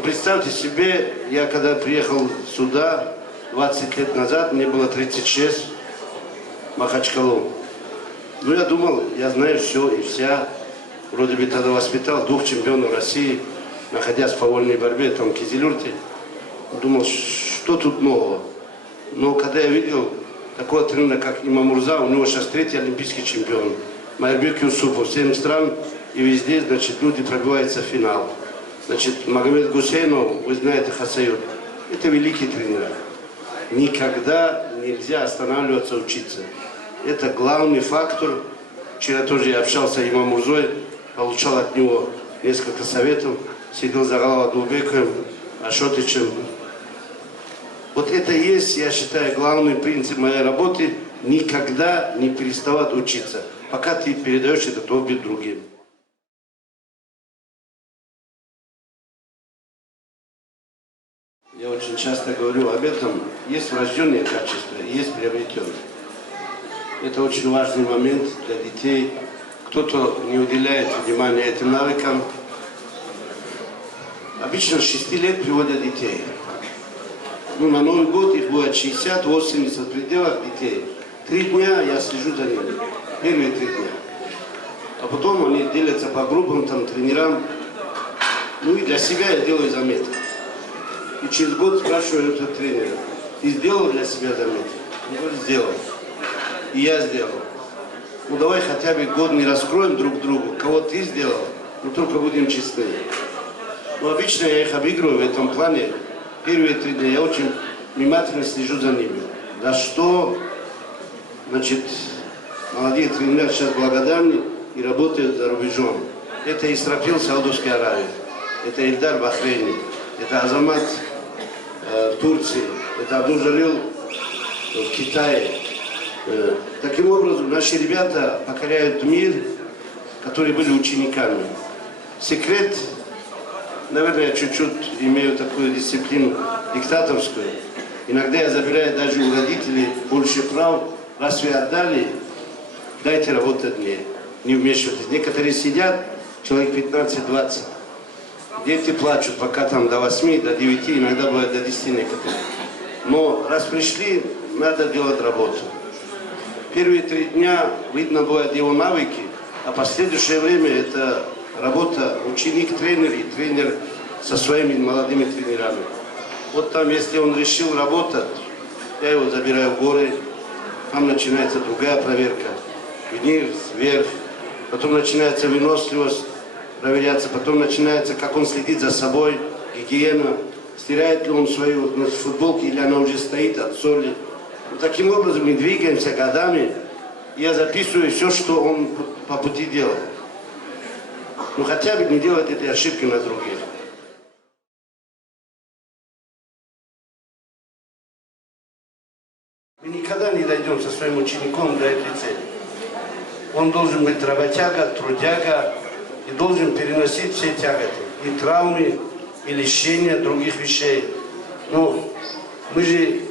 Ну, представьте себе, я когда приехал сюда 20 лет назад, мне было 36, Махачкалу. Ну, я думал, я знаю все и вся. Вроде бы тогда воспитал 2 чемпионов России, находясь по вольной борьбе, там, в Кизилюрте. Думал, что тут нового. Но когда я видел такого тренера, как Имамурза, у него сейчас 3-й олимпийский чемпион. Майрбек Юсупов, 7 стран, и везде, значит, люди пробиваются в финал. Значит, Магомед Гусейнов, вы знаете, Хасаюд, это великий тренер. Никогда нельзя останавливаться, учиться. Это главный фактор. Вчера тоже я общался с Имамурзой, получал от него несколько советов, сидел за Галавадулбековым, Ашотичем. Вот это и есть, я считаю, главный принцип моей работы – никогда не переставать учиться, пока ты передаешь этот опыт другим. Я очень часто говорю об этом. Есть врожденные качества, есть приобретенные. Это очень важный момент для детей. Кто-то не уделяет внимания этим навыкам. Обычно с 6 лет приводят детей. Ну, на Новый год их будет 60-80 в пределах детей. 3 дня я слежу за ними. Первые 3 дня. А потом они делятся по группам, там, тренерам. Ну и для себя я делаю заметки. И через год спрашиваю этого тренера: ты сделал для себя заметки? Он говорит: сделал. И я сделал. Ну давай хотя бы год не раскроем друг другу, кого ты сделал, но только будем честны. Но обычно я их обыгрываю в этом плане. Первые 3 дня я очень внимательно слежу за ними. За что, значит, молодые тренеры сейчас благодарны и работают за рубежом. Это Исрапил в Саудовской Аравии, это Ильдар в Бахрейне, это Азамат в Турции, это Абдул-Джалил в Китае. Таким образом, наши ребята покоряют мир, которые были учениками. Секрет, наверное, я чуть-чуть имею такую дисциплину диктаторскую. Иногда я забираю даже у родителей больше прав. Раз вы отдали, дайте работать мне, не вмешивайтесь. Некоторые сидят, человек 15-20. Дети плачут, пока там до 8, до 9, иногда бывает до 10 некоторые. Но раз пришли, надо делать работу. Первые 3 дня видно будет его навыки, а последующее время это работа ученик-тренер и тренер со своими молодыми тренерами. Вот там, если он решил работать, я его забираю в горы, там начинается другая проверка. Вниз, вверх, потом начинается выносливость проверяться, потом начинается, как он следит за собой, гигиена, стирает ли он свою футболку или она уже стоит от соли. Вот таким образом мы двигаемся годами. Я записываю все, что он по пути делал. Но хотя бы не делать этой ошибки на других. Мы никогда не дойдем со своим учеником до этой цели. Он должен быть работяга, трудяга и должен переносить все тяготы. И травмы, и лишения других вещей. Но мы же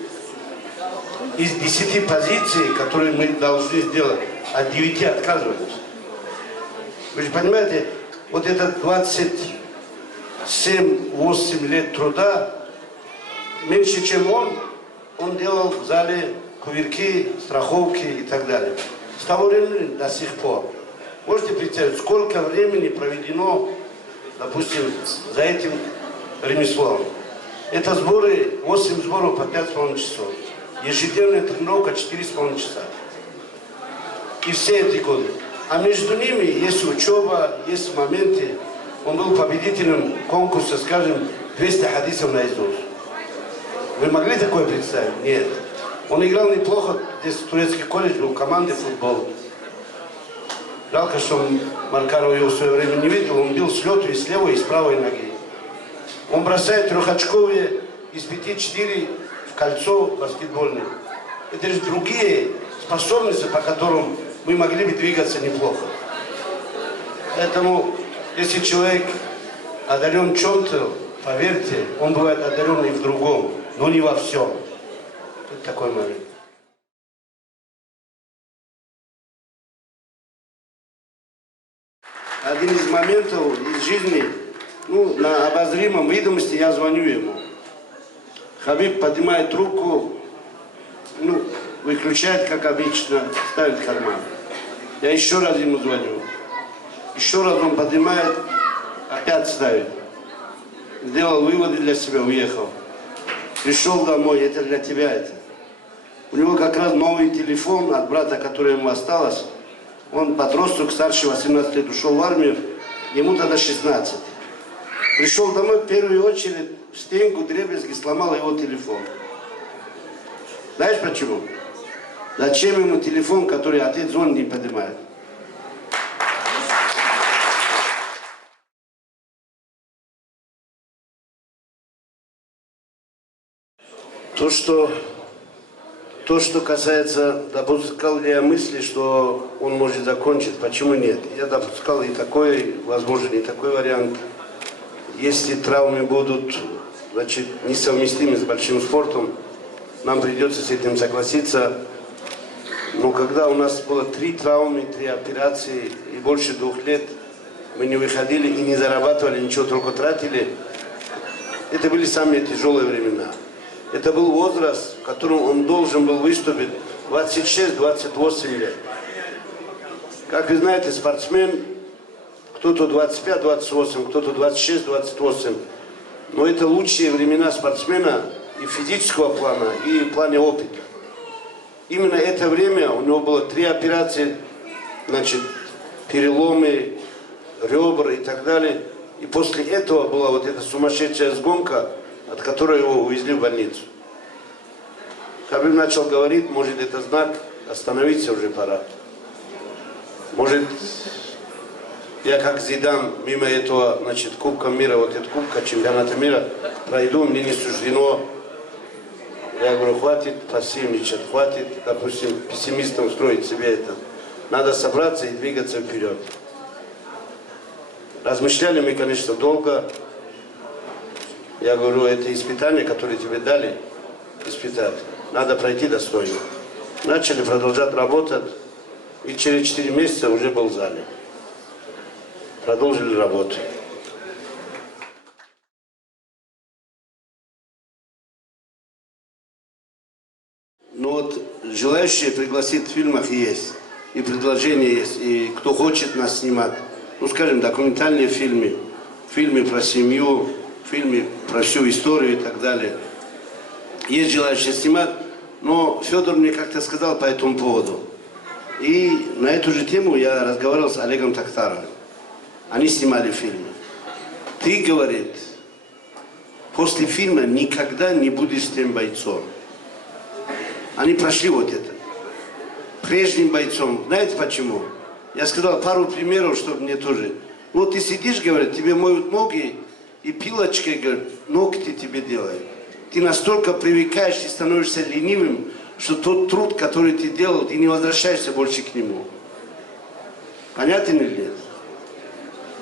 из 10 позиций, которые мы должны сделать, от 9 отказываемся. Вы же понимаете, вот это 27-8 лет труда, меньше, чем он делал в зале кувырки, страховки и так далее. С того времени до сих пор. Можете представить, сколько времени проведено, допустим, за этим ремеслом. Это сборы, 8 сборов по 5,5 часов. Ежедневная тренировка 4,5 часа. И все эти годы. А между ними есть учеба, есть моменты. Он был победителем конкурса, скажем, 200 хадисов наизусть. Вы могли такое представить? Нет. Он играл неплохо, здесь турецкий колледж был, команды футбол. Жалко, что Маркаров его в свое время не видел. Он бил с лету и с левой, и с правой ноги. Он бросает трехочковые из 5-4 в кольцо баскетбольное. Это же другие способности, по которым мы могли бы двигаться неплохо. Поэтому, если человек одарен чем-то, поверьте, он бывает одарен и в другом, но не во всем. Это такой момент. Один из моментов из жизни, Ну, на обозримом видимости я звоню ему. Хабиб поднимает трубку, ну, выключает, как обычно, ставит в карман. Я еще раз ему звоню. Еще раз он поднимает, опять ставит. Сделал выводы для себя, уехал. Пришел домой, это для тебя это. У него как раз новый телефон от брата, который ему осталось. Он подросток, старше 18 лет, ушел в армию, ему тогда 16. Пришел домой, в первую очередь, в стенку дребезги сломал его телефон. Знаешь почему? Зачем ему телефон, который отец он не поднимает? То, что касается, допускал ли я мысли, что он может закончить, почему нет? Я допускал и такой, возможно, и такой вариант. Если травмы будут, значит, несовместимы с большим спортом, нам придется с этим согласиться. Но когда у нас было 3 травмы, 3 операции и больше 2 лет, мы не выходили и не зарабатывали ничего, только тратили, это были самые тяжелые времена. Это был возраст, в котором он должен был выступить 26-28 лет. Как вы знаете, спортсмен, кто-то 25-28, кто-то 26-28. Но это лучшие времена спортсмена и физического плана, и в плане опыта. Именно это время у него было 3 операции, значит, переломы, ребра и так далее. И после этого была вот эта сумасшедшая сгонка, от которой его увезли в больницу. Хабиб начал говорить, может, это знак, остановиться уже пора. Может, я как Зидан мимо этого, значит, Кубка мира, вот этот Кубка чемпионата мира пройду, мне не суждено. Я говорю, хватит пассивничать, хватит, допустим, пессимистом строить себе это. Надо собраться и двигаться вперед. Размышляли мы, конечно, долго. Я говорю, это испытание, которое тебе дали, испытать, надо пройти достойно. Начали продолжать работать, и через 4 месяца уже был в зале. Продолжили работу. Ну вот, желающие пригласить в фильмах есть, и предложения есть, и кто хочет нас снимать. Ну, скажем, документальные фильмы, фильмы про семью, фильмы про всю историю и так далее. Есть желающие снимать, но Федор мне как-то сказал по этому поводу. И на эту же тему я разговаривал с Олегом Тактаровым. Они снимали фильмы. Ты, говорит, после фильма никогда не будешь тем бойцом. Они прошли вот это. Прежним бойцом. Знаете почему? Я сказал пару примеров, чтобы мне тоже. Вот ты сидишь, говорит, тебе моют ноги, и пилочкой, говорит, ногти тебе делают. Ты настолько привыкаешь и становишься ленивым, что тот труд, который ты делал, ты не возвращаешься больше к нему. Понятно или нет?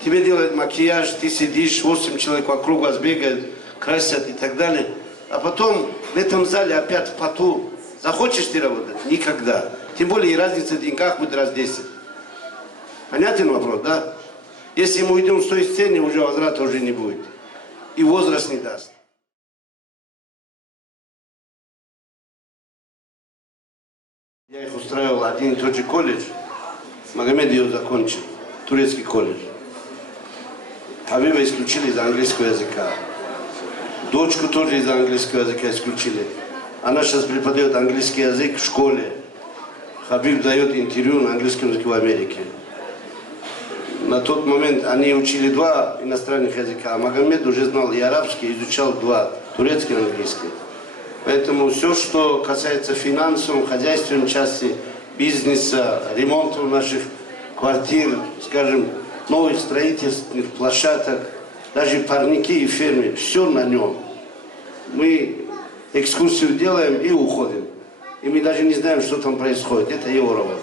Тебе делают макияж, ты сидишь, 8 человек вокруг вас бегают, красят и так далее. А потом в этом зале опять в поту. Захочешь ты работать? Никогда. Тем более и разница в деньгах будет раз 10. Понятен вопрос, да? Если мы уйдем с той сцены, уже возврата уже не будет. И возраст не даст. Я их устраивал один и тот же колледж. Магомед ее закончил. Турецкий колледж. Хабиба исключили из английского языка. Дочку тоже из английского языка исключили. Она сейчас преподает английский язык в школе. Хабиб дает интервью на английском языке в Америке. На тот момент они учили 2 иностранных языка, а Магомед уже знал и арабский, изучал 2, турецкий и английский. Поэтому все, что касается финансовой, хозяйственной части, бизнеса, ремонта наших квартир, скажем, новых строительственных площадок, даже парники и фермы, все на нем. Мы экскурсию делаем и уходим. И мы даже не знаем, что там происходит. Это его работа.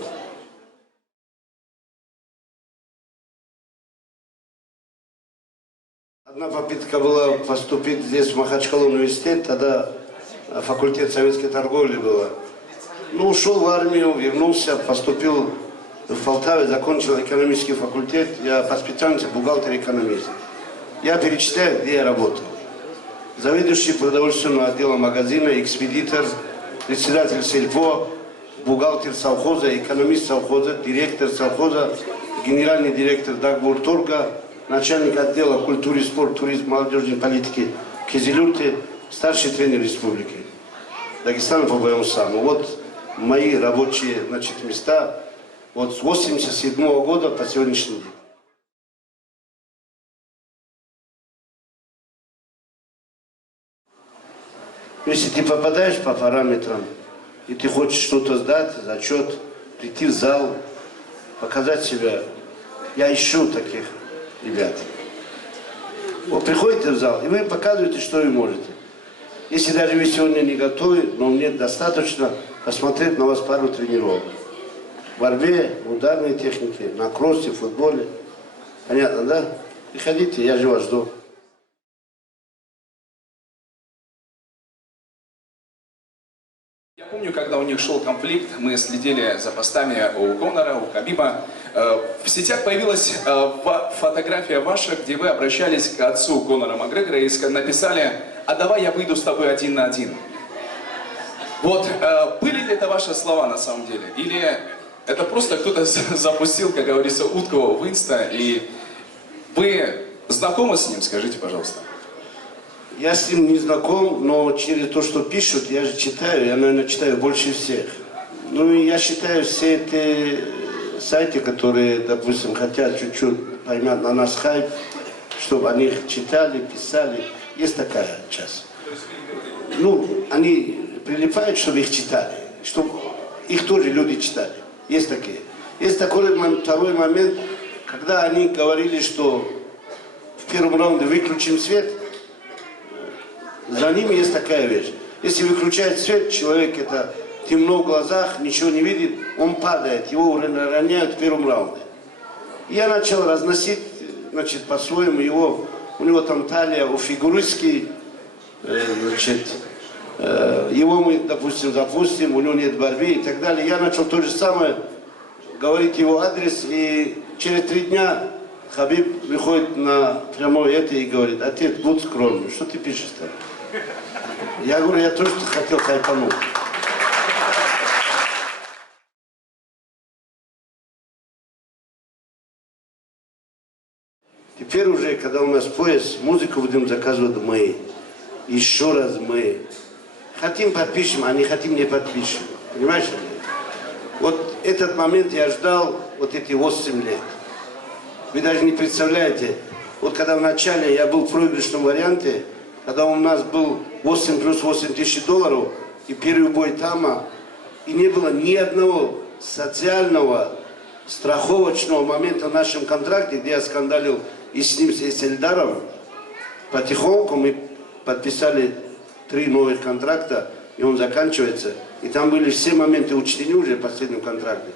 Одна попытка была поступить здесь в Махачкалу университет, тогда факультет советской торговли было. Ну, ушел в армию, вернулся, поступил в Полтаве, закончил экономический факультет. Я по специальности бухгалтер-экономист. Я перечитаю, где я работал. Заведующий продовольственного отдела магазина, экспедитор, председатель сельпо, бухгалтер совхоза, экономист совхоза, директор совхоза, генеральный директор Дагбурторга, начальник отдела культуры, спорта, туризма, молодежной политики Кизилюрте, старший тренер республики Дагестана по боевому саму. Вот мои рабочие, значит, места вот с 1987 года по сегодняшний день. Если ты попадаешь по параметрам, и ты хочешь что-то сдать, зачет, прийти в зал, показать себя, я ищу таких ребят. Вот приходите в зал, и вы показываете, что вы можете. Если даже вы сегодня не готовы, но мне достаточно посмотреть на вас пару тренировок. В борьбе, в ударной технике, на кроссе, в футболе. Понятно, да? Приходите, я же вас жду. Я помню, когда у них шел конфликт, мы следили за постами у Конора, у Хабиба. В сетях появилась фотография ваша, где вы обращались к отцу Конора Макгрегора и написали: «А давай я выйду с тобой 1 на 1». Вот, были ли это ваши слова на самом деле? Или это просто кто-то запустил, как говорится, утку в инста, и вы знакомы с ним, скажите, пожалуйста? Я с ним не знаком, но через то, что пишут, я же читаю, я, наверное, читаю больше всех. Ну и я считаю, все эти сайты, которые, допустим, хотят чуть-чуть поймать на нас хайп, чтобы они их читали, писали, есть такая часть. Ну, они прилипают, чтобы их читали, чтобы их тоже люди читали. Есть такие. Есть такой второй момент, когда они говорили, что в первом раунде выключим свет. За ними есть такая вещь. Если выключает свет, человек это темно в глазах, ничего не видит, он падает, его роняют в первом раунде. И я начал разносить, значит, по-своему его, у него там талия, у фигуристки, значит, его мы, допустим, запустим, у него нет борьбы и так далее. Я начал то же самое говорить его адрес, и через 3 дня Хабиб выходит на прямое это и говорит: отец, будь скромным, что ты пишешь-то? Я говорю, я тоже хотел хайпануть. Теперь уже, когда у нас пояс, музыку будем заказывать мы. Еще раз мы. Хотим подпишем, а не хотим не подпишем. Понимаешь? Вот этот момент я ждал вот эти 8 лет. Вы даже не представляете, вот когда в начале я был в проигрышном варианте, когда у нас был 8 плюс 8 тысяч долларов, и первый бой Тама, и не было ни одного социального, страховочного момента в нашем контракте, где я скандалил и с ним, и с Эльдаром, потихоньку мы подписали 3 новых контракта, и он заканчивается. И там были все моменты учтены уже в последнем контракте.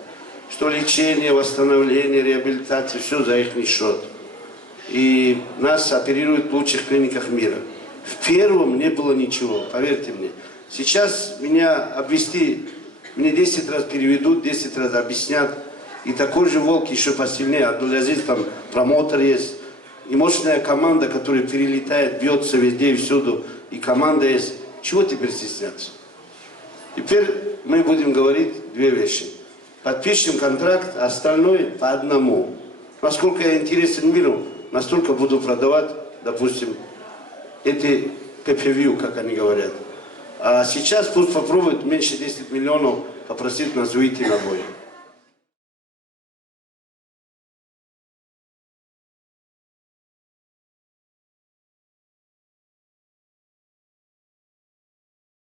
Что лечение, восстановление, реабилитация, все за их счет. И нас оперируют в лучших клиниках мира. В первом не было ничего, поверьте мне. Сейчас меня обвести, мне 10 раз переведут, 10 раз объяснят. И такой же волк еще посильнее. Абдул-Азиз, там промоутер есть. И мощная команда, которая перелетает, бьется везде и всюду. И команда есть. Чего теперь стесняться? Теперь мы будем говорить 2 вещи. Подпишем контракт, а остальное по одному. Насколько я интересен миру, настолько буду продавать, допустим, эти pay-per-view, как они говорят. А сейчас пусть попробуют меньше 10 миллионов попросить нас выйти на бой.